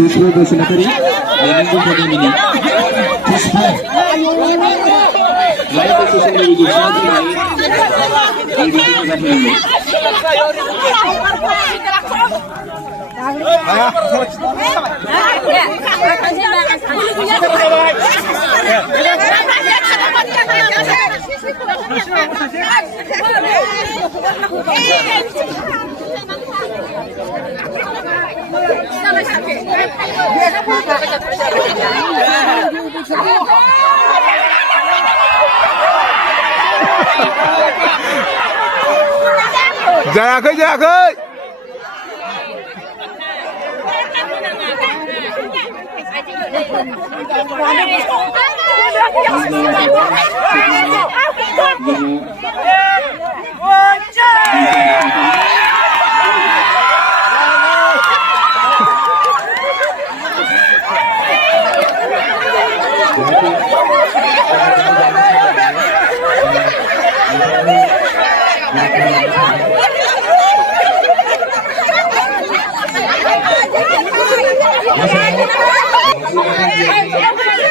Puspa Bosnakari, Nenengku Kadimini, Puspa, lain khususnya dari Gusti lain, जायाखै जायाखै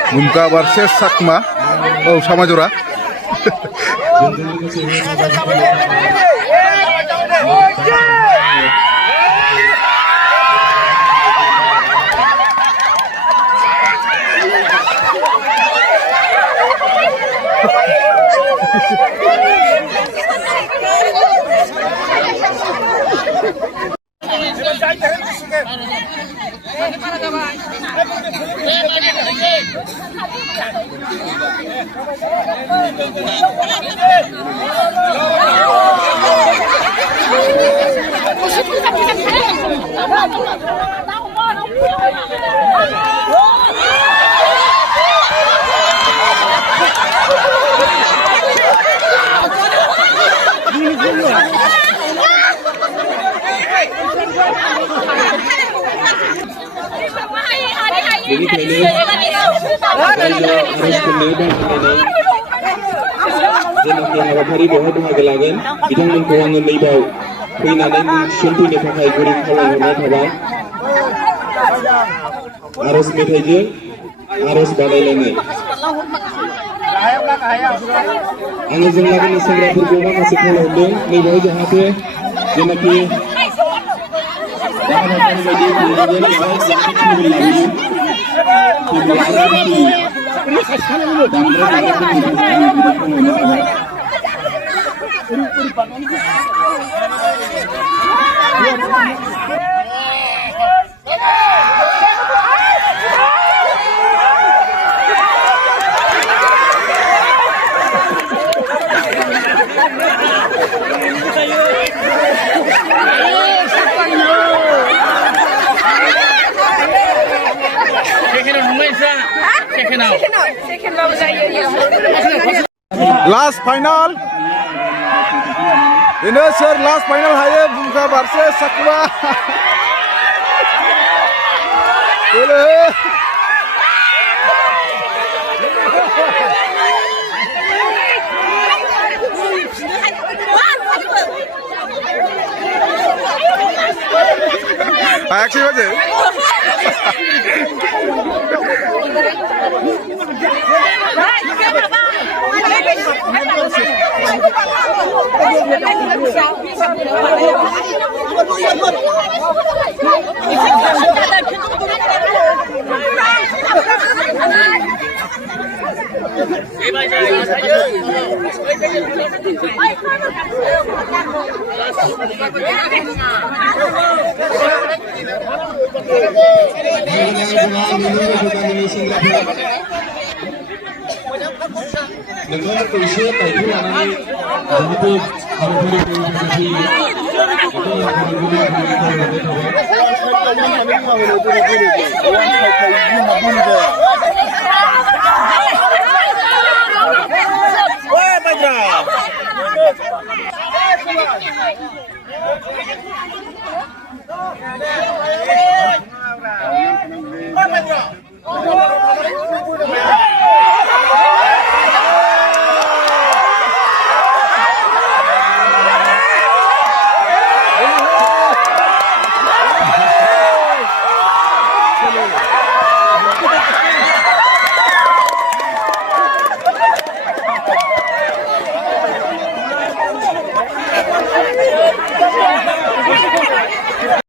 Bumka versus Sakma. Oh, sama Jura. Jadi kini harus kembali dan hari bahwa bahagian bidang keuangan leibau kuinanai suntu ni pakai gurih kalau orang tahu harus meteje harus balai lengai. Angin jenglaga ni segera berguna masih kalau undang leibau jahatnya jenaki dah akan menjadi bagian yang Last final. Ini sir last final hai Bumka versus Sakma. Boleh. Aksi aja. Negara Malaysia tadi langsung untuk Hey!